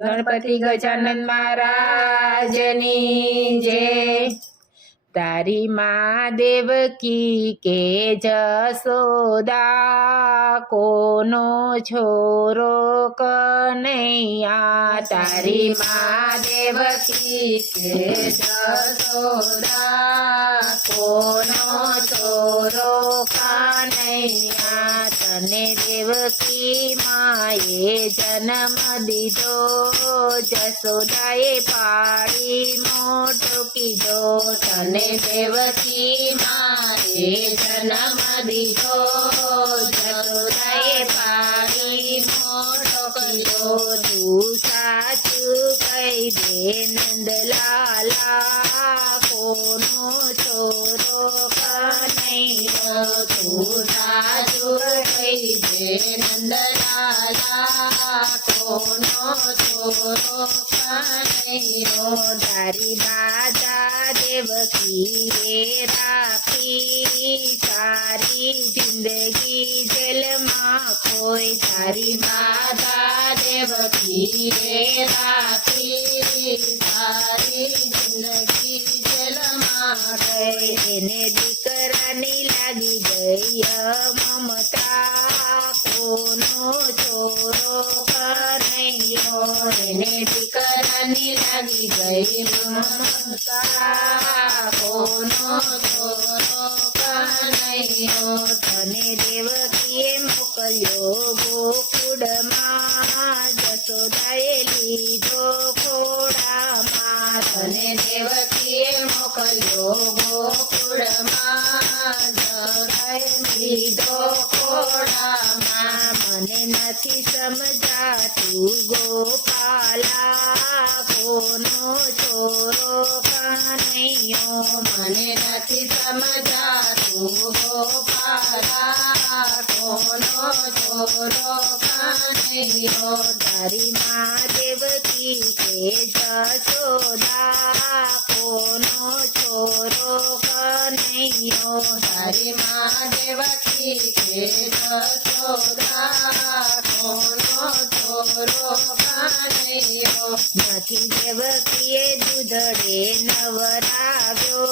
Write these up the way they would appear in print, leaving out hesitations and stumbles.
ગણપતિ ગજાનન મહારાજની જય। તારી માં દેવકી કે જસોદા, કોનો છોરો કનૈયા। તારી માં દેવકી કે જસોદા, કોનો છોરો કનૈયા। તને દેવકી માએ જન્મ દીધો, જસોદાએ પાળી મોટો કીધો। તને દેવકી માએ જન્મ દીધો, જસોદાએ પાળી મોટો કીધો। તું સાચું કહી દે નંદલાલા, કોનો છોરો કનૈયો। તું સાચું કહી દે નંદલાલા, કોનો છોરો કનૈયો। તારી માતા દેવકીએ રાખી, તારી જિંદગી જેલમાં ખોઈ। તારી માતા દેવકીએ રાખી, તારી જિંદગી જેલમાં ગઈ। એને દીકરાની લાગી ગઈ મમતા, કોનો છોરો કનૈયો। એને દીકરાની લાગી ગઈ મમતા, કોનો છોરો કનૈયો। તને દેવકીએ મોકલ્યો ગોકુળમાં, જસોદાએ લીધો ખોળામાં। તને દેવકીએ મોકલ્યો ગોકુળમાં, જસોદાએ લીધો ખોળામાં। મને નથી સમજાતું ગોપાલા, કોનો છોરો કનૈયો। મને નથી સમજાતું ગોપાલા, કોનો છોરો કનૈયો। તારી માં દેવકી કે જસોદા, કોનો છોરો કનૈયો। તારી માં દેવકી કે જસોદા, કોનો છોરો કનૈયો। નથી દેવકીએ દૂધડે નવરાવ્યો,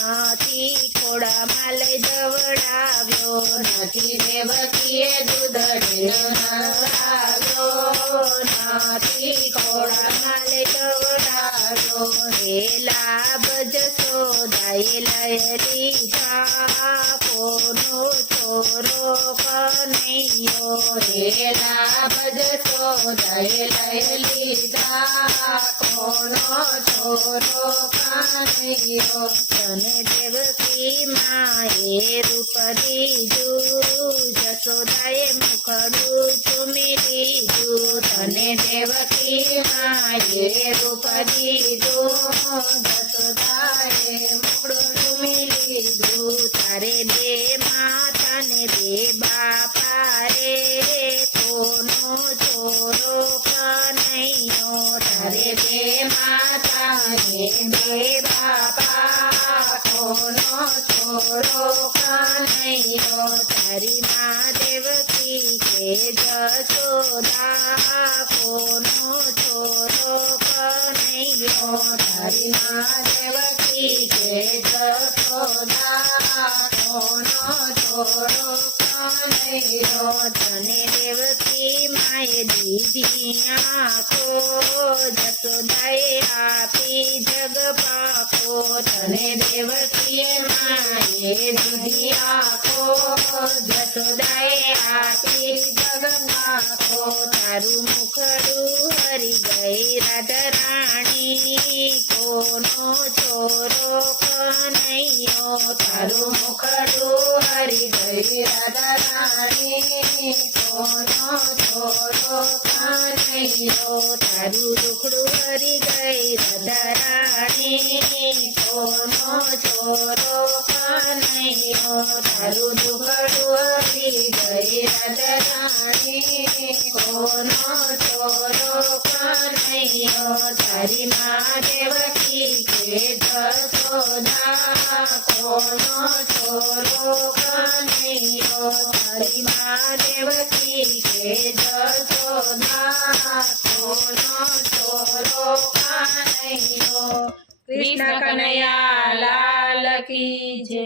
નથી ખોળામાં લઈ દવડાવ્યો। નથી દેવકીએ દૂધડે નવરાવ્યો, નથી ખોળામાં લઈ દવડાવ્યો। લાભ જસોદાએ લઈ લીધા, કોનો છોરો કનૈયો। લાભ જસોદાએ લઈ લીધા, કોનો છોરો કનૈયો। તને દેવકી માએ રૂપ દીધું, જસોદાએ મુખડું ચૂમી લીધું। તને દેવકી માએ રૂપ દીધું, જસોદાએ મુખડું ચૂમી લીધું। તારે બે માતા ને બે બાપા રે, કોનો છોરો કનૈયો। તારે બે માતા ને બે બાપા, કોનો છોરો કનૈયો। તારી માં દેવકી કે જસોદા, કોનો છોરો કનૈયો। તારી માં દેવકી કે જસોદા, કોનો છોરો કનૈયો। તને દેવકી માએ દીધી આંખો, જસોદાએ આપી જગ પાકો। તને દેવકીએ માએ દીધી આંખો, જસોદાએ આપી જગ પાકો। તારું મુખડું હરી ગઈ રાધારાણી, કોનો છોરો કનૈયો। તારું મુખડું હરી ગઈ રાધારાણી, કોનો છોરો કનૈયો। તારું દુખડું હરી ગઈ રાધારાણી, કોનો છોરો કનૈયો। તારું દુખડું હરી ગઈ રાધારાણી, કોનો છોરો કનૈયો। તારી માં દેવકી કે જસોદા, કોનો છોરો કનૈયો। તારી માં દેવકી કે જસોદા, કોનો કૃષ્ણ કનૈયા લાલ કી જય.